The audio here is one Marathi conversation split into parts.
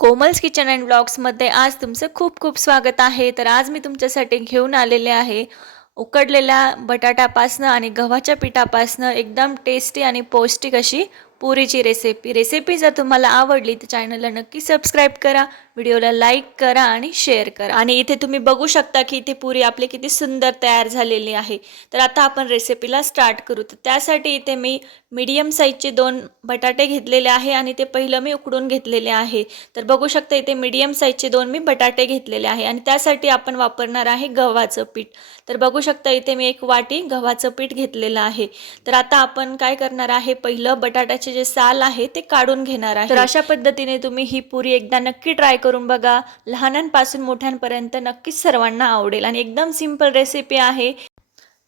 कोमल्स किचन अँड ब्लॉग्समध्ये आज तुमचं खूप खूप स्वागत आहे. तर आज मी तुमच्यासाठी घेऊन आलेले आहे उकडलेल्या बटाट्यापासनं आणि गव्हाच्या पिठापासनं. एकदम टेस्टी आणि पौष्टिक अशी पुरीची रेसिपी रेसिपी जर तुम्हाला आवडली तर चॅनलला नक्की सबस्क्राईब करा व्हिडिओला लाईक करा आणि शेअर करा. आणि इथे तुम्ही बघू शकता की इथे पुरी आपली किती सुंदर तयार झालेली आहे. तर आता आपण रेसिपीला स्टार्ट करू. तर त्यासाठी इथे मी मीडियम साईजचे दोन बटाटे घेतलेले आहे आणि ते पहिलं मी उकडून घेतलेले आहे. तर बघू शकता इथे मीडियम साईजचे दोन मी बटाटे घेतलेले आहे. आणि त्यासाठी आपण वापरणार आहे गव्हाचं पीठ. तर बघू शकता इथे मी एक वाटी गव्हाचं पीठ घेतलेलं आहे. तर आता आपण काय करणार आहे? पहिलं बटाट्याचे जे साल आहे ते काढून घेणार आहे. तर अशा पद्धतीने तुम्ही ही पुरी एकदा नक्की ट्राय करून बघा. लहानांपासून मोठ्यांपर्यंत नक्कीच सर्वांना आवडेल. आणि एकदम सिंपल रेसिपी आहे.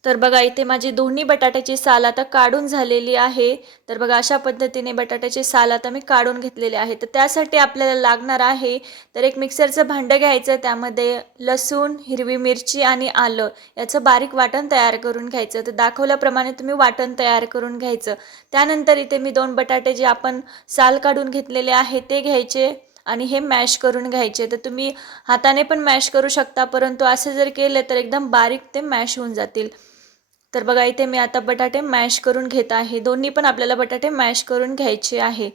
तर बघा इथे माझी दोन्ही बटाट्याची साल आता काढून झालेली आहे. तर बघा अशा पद्धतीने बटाट्याची साल आता मी काढून घेतलेले आहे. तर त्यासाठी आपल्याला लागणार आहे तर एक मिक्सरचं भांडं घ्यायचं त्यामध्ये लसूण हिरवी मिरची आणि आलं याचं बारीक वाटण तयार करून घ्यायचं. तर दाखवल्याप्रमाणे तुम्ही वाटण तयार करून घ्यायचं. त्यानंतर इथे मी दोन बटाटे जे आपण साल काढून घेतलेले आहे ते घ्यायचे. आणि हे मॅश करून घ्यायचे तर तुम्ही हाताने पण मॅश करू शकता परंतु असं जर केले तर एकदम बारीक ते मॅश होऊन जातील. तर बघा इथे मी आता बटाटे मॅश करून घेत आहे. दोन्ही पण आपल्याला बटाटे मॅश करून घ्यायचे आहे.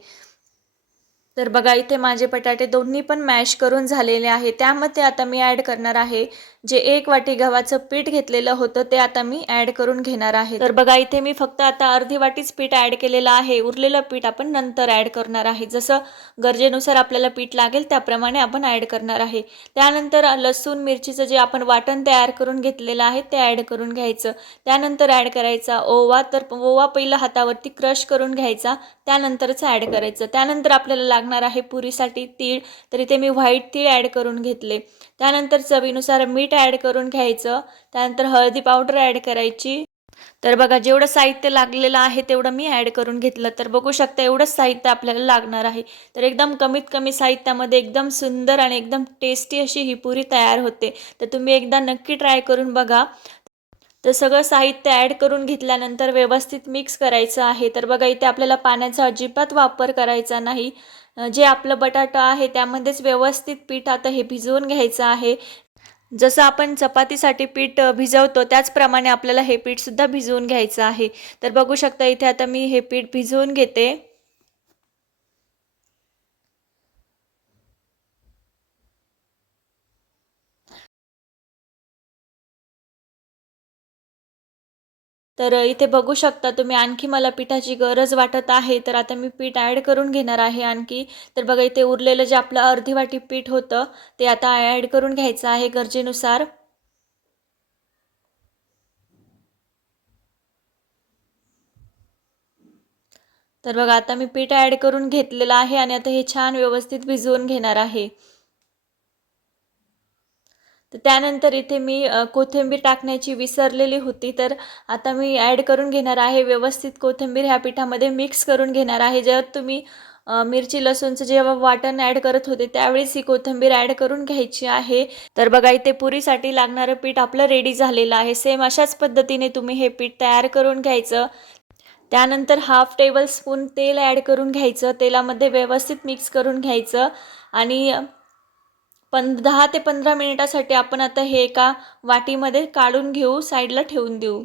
तर बघा इथे माझे बटाटे दोन्ही पण मॅश करून झालेले आहे त्यामध्ये आता मी ॲड करणार आहे जे एक वाटी गव्हाचं पीठ घेतलेलं होतं ते आता मी ॲड करून घेणार आहे. तर बघा इथे मी फक्त आता अर्धी वाटीच पीठ ॲड केलेलं आहे. उरलेलं पीठ आपण नंतर ॲड करणार आहे. जसं गरजेनुसार आपल्याला पीठ लागेल त्याप्रमाणे आपण ॲड करणार आहे. त्यानंतर लसूण मिरचीचं जे आपण वाटण तयार करून घेतलेलं आहे ते ॲड करून घ्यायचं. त्यानंतर ॲड करायचा ओवा. तर ओवा पहिला हातावरती क्रश करून घ्यायचा. त्यानंतरच ॲड करायचं. त्यानंतर आपल्याला लागणार आहे पुरीसाठी तीळ. तर इथे मी व्हाईट तीळ ॲड करून घेतले. त्यानंतर चवीनुसार मीठ ॲड करून घ्यायचं. त्यानंतर हळदी पावडर ॲड करायची. तर बघा जेवढं साहित्य लागलेलं आहे तेवढं मी ॲड करून घेतलं. तर बघू शकता एवढंच साहित्य आपल्याला लागणार आहे. तर एकदम कमीत कमी साहित्यामध्ये एकदम सुंदर आणि एकदम टेस्टी अशी ही पुरी तयार होते. तर तुम्ही एकदा नक्की ट्राय करून बघा. तर सगळं साहित्य ॲड करून घेतल्यानंतर व्यवस्थित मिक्स करायचं आहे. तर बघा इथे आपल्याला पाण्याचा अजिबात वापर करायचा नाही. जे आपलं बटाटा आहे त्यामध्येच व्यवस्थित पीठ आता हे भिजवून घ्यायचं आहे. जसं आपण चपातीसाठी पीठ भिजवतो त्याचप्रमाणे आपल्याला हे पीठसुद्धा भिजवून घ्यायचं आहे. तर बघू शकता इथे आता मी हे पीठ भिजवून घेते. तर इथे बघू शकता तुम्ही आणखी मला पिठाची गरज वाटत आहे तर आता मी पीठ ॲड करून घेणार आहे आणखी. तर बघा इथे उरलेलं जे आपलं अर्धी वाटी पीठ होतं ते आता ॲड करून घ्यायचं आहे गरजेनुसार. तर बघा आता मी पीठ ॲड करून घेतलेलं आहे आणि आता हे छान व्यवस्थित भिजवून घेणार आहे. तर त्यानंतर इथे मी कोथिंबीर टाकण्याची विसरलेली होती. तर आता मी ॲड करून घेणार आहे व्यवस्थित कोथिंबीर ह्या पिठामध्ये मिक्स करून घेणार आहे. जेव्हा तुम्ही मिरची लसूणचं जेव्हा वाटण ॲड करत होते त्यावेळेस ही कोथिंबीर ॲड करून घ्यायची आहे. तर बघा इथे पुरीसाठी लागणारं पीठ आपलं रेडी झालेलं आहे. सेम अशाच पद्धतीने तुम्ही हे पीठ तयार करून घ्यायचं. त्यानंतर हाफ टेबल स्पून तेल ॲड करून घ्यायचं. तेलामध्ये व्यवस्थित मिक्स करून घ्यायचं. आणि पण दहा ते पंधरा मिनिटासाठी आपण आता हे एका वाटीमध्ये काढून घेऊ साईडला ठेवून देऊ.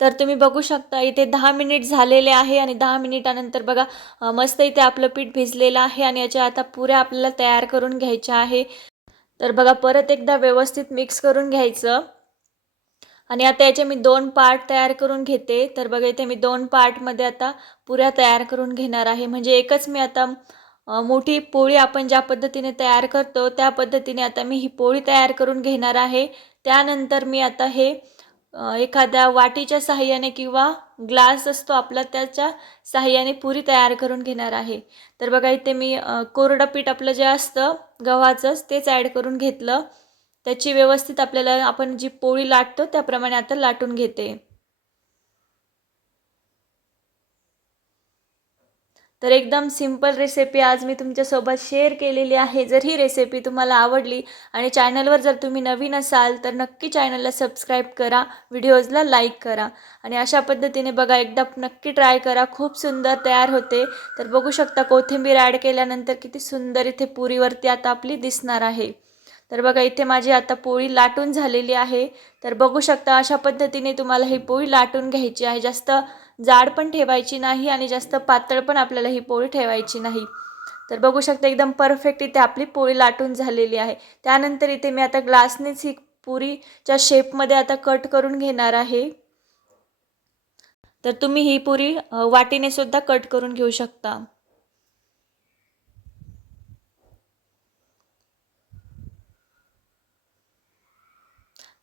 तर तुम्ही बघू शकता इथे दहा मिनिट झालेले आहे आणि दहा मिनिटानंतर बघा मस्त इथे आपलं पीठ भिजलेलं आहे आणि याच्या आता पुऱ्या आपल्याला तयार करून घ्यायच्या आहे. तर बघा परत एकदा व्यवस्थित मिक्स करून घ्यायचं. आणि आता याचे मी दोन पार्ट तयार करून घेते. तर बघा इथे मी दोन पार्टमध्ये आता पुऱ्या तयार करून घेणार आहे. म्हणजे एकच मी आता मोठी पोळी आपण ज्या पद्धतीने तयार करतो त्या पद्धतीने आता मी ही पोळी तयार करून घेणार आहे. त्यानंतर मी आता हे एखाद्या वाटीच्या साहाय्याने किंवा ग्लास असतो आपला त्याच्या साहाय्याने पुरी तयार करून घेणार आहे. तर बघा इथे मी कोरडं पीठ आपलं जे असतं गव्हाचंच तेच ॲड करून घेतलं. त्याची व्यवस्थित आपल्याला आपण जी पोळी लाटतो त्याप्रमाणे आता लाटून घेते. तर एकदम सिंपल रेसिपी आज मी तुमच्यासोबत शेअर केलेली आहे. जर ही रेसिपी तुम्हाला आवडली आणि चॅनलवर जर तुम्ही नवीन असाल तर नक्की चॅनलला सबस्क्राईब करा व्हिडिओजला लाईक करा आणि अशा पद्धतीने बघा एकदा नक्की ट्राय करा. खूप सुंदर तयार होते. तर बघू शकता कोथिंबीर ॲड केल्यानंतर किती सुंदर इथे पुरीवरती आता आपली दिसणार आहे. तर बघा इथे माझी आता पोळी लाटून झालेली आहे. तर बघू शकता अशा पद्धतीने तुम्हाला ही पोळी लाटून घ्यायची आहे. जास्त जाड पण ठेवायची नाही आणि जास्त पातळ पण आपल्याला ही पोळी ठेवायची नाही. तर बघू शकता एकदम परफेक्ट इथे आपली पोळी लाटून झालेली आहे. त्यानंतर इथे मी आता ग्लासनेच ही पुरीच्या शेपमध्ये आता कट करून घेणार आहे. तर तुम्ही ही पुरी वाटीने सुद्धा कट करून घेऊ शकता.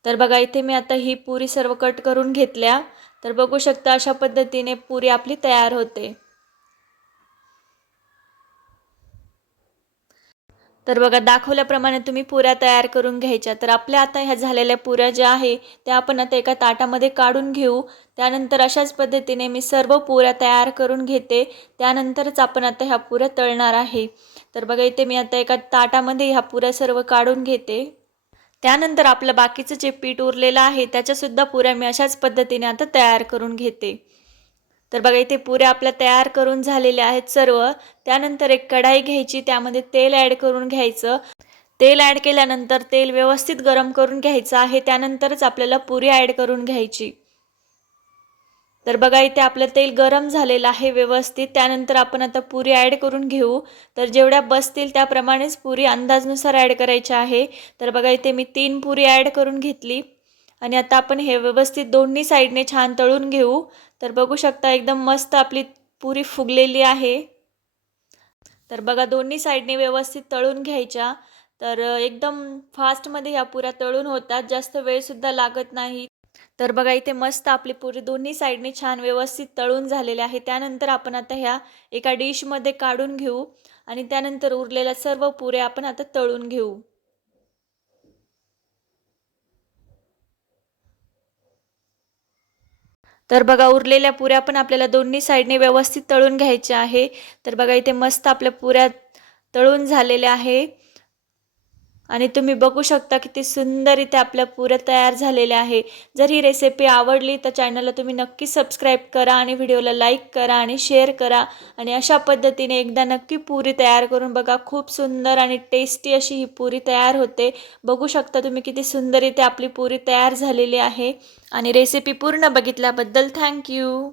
तर बघा इथे मी आता ही पुरी सर्व कट करून घेतल्या. तर बघू शकता अशा पद्धतीने पुरी आपली तयार होते. तर बघा दाखवल्याप्रमाणे तुम्ही पुऱ्या तयार करून घ्यायच्या. तर आपल्या आता ह्या झालेल्या पुऱ्या ज्या आहे त्या आपण आता एका ताटामध्ये काढून घेऊ. त्यानंतर अशाच पद्धतीने मी सर्व पुऱ्या तयार करून घेते. त्यानंतरच आपण आता ह्या पुऱ्या तळणार आहे. तर बघा इथे मी आता एका ताटामध्ये ह्या पुऱ्या सर्व काढून घेते. त्यानंतर आपलं बाकीचं जे पीठ उरलेलं आहे त्याच्यासुद्धा पुऱ्या मी अशाच पद्धतीने आता तयार करून घेते. तर बघा इथे पुऱ्या आपल्या तयार करून झालेल्या आहेत सर्व. त्यानंतर एक कढाई घ्यायची त्यामध्ये तेल ॲड करून घ्यायचं. तेल ॲड केल्यानंतर तेल व्यवस्थित गरम करून घ्यायचं आहे. त्यानंतरच आपल्याला पुरी ॲड करून घ्यायची. तर बघा इथे आपलं तेल गरम झालेलं आहे व्यवस्थित. त्यानंतर आपण आता पुरी ॲड करून घेऊ. तर जेवढ्या बसतील त्याप्रमाणेच पुरी अंदाजनुसार ॲड करायची आहे. तर बघा इथे मी तीन पुरी ॲड करून घेतली. आणि आता आपण हे व्यवस्थित दोन्ही साईडने छान तळून घेऊ. तर बघू शकता एकदम मस्त आपली पुरी फुगलेली आहे. तर बघा दोन्ही साईडने व्यवस्थित तळून घ्यायच्या. तर एकदम फास्टमध्ये ह्या पुऱ्या तळून होतात. जास्त वेळसुद्धा लागत नाही. तर बघा इथे मस्त आपली पुरी दोन्ही साईडने छान व्यवस्थित तळून झालेले आहे. त्यानंतर आपण आता ह्या एका डिशमध्ये काढून घेऊ आणि त्यानंतर उरलेल्या सर्व पुऱ्या आपण आता तळून घेऊ. तर बघा उरलेल्या पुऱ्या पण आपल्याला दोन्ही साईडने व्यवस्थित तळून घ्यायच्या आहे. तर बघा इथे मस्त आपल्या पुऱ्या तळून झालेल्या आहे. आणि तुम्ही बघू शकता किती सुंदर इथे आपल्या पुऱ्या तयार झालेल्या आहे. जर ही रेसिपी आवडली तर चॅनलला तुम्ही नक्की सबस्क्राईब करा आणि व्हिडिओला लाईक करा आणि शेअर करा. आणि अशा पद्धतीने एकदा नक्की पुरी तयार करून बघा. खूप सुंदर आणि टेस्टी अशी ही पुरी तयार होते. बघू शकता तुम्ही किती सुंदर इथे आपली पुरी तयार झालेली आहे. आणि रेसिपी पूर्ण बघितल्याबद्दल थँक्यू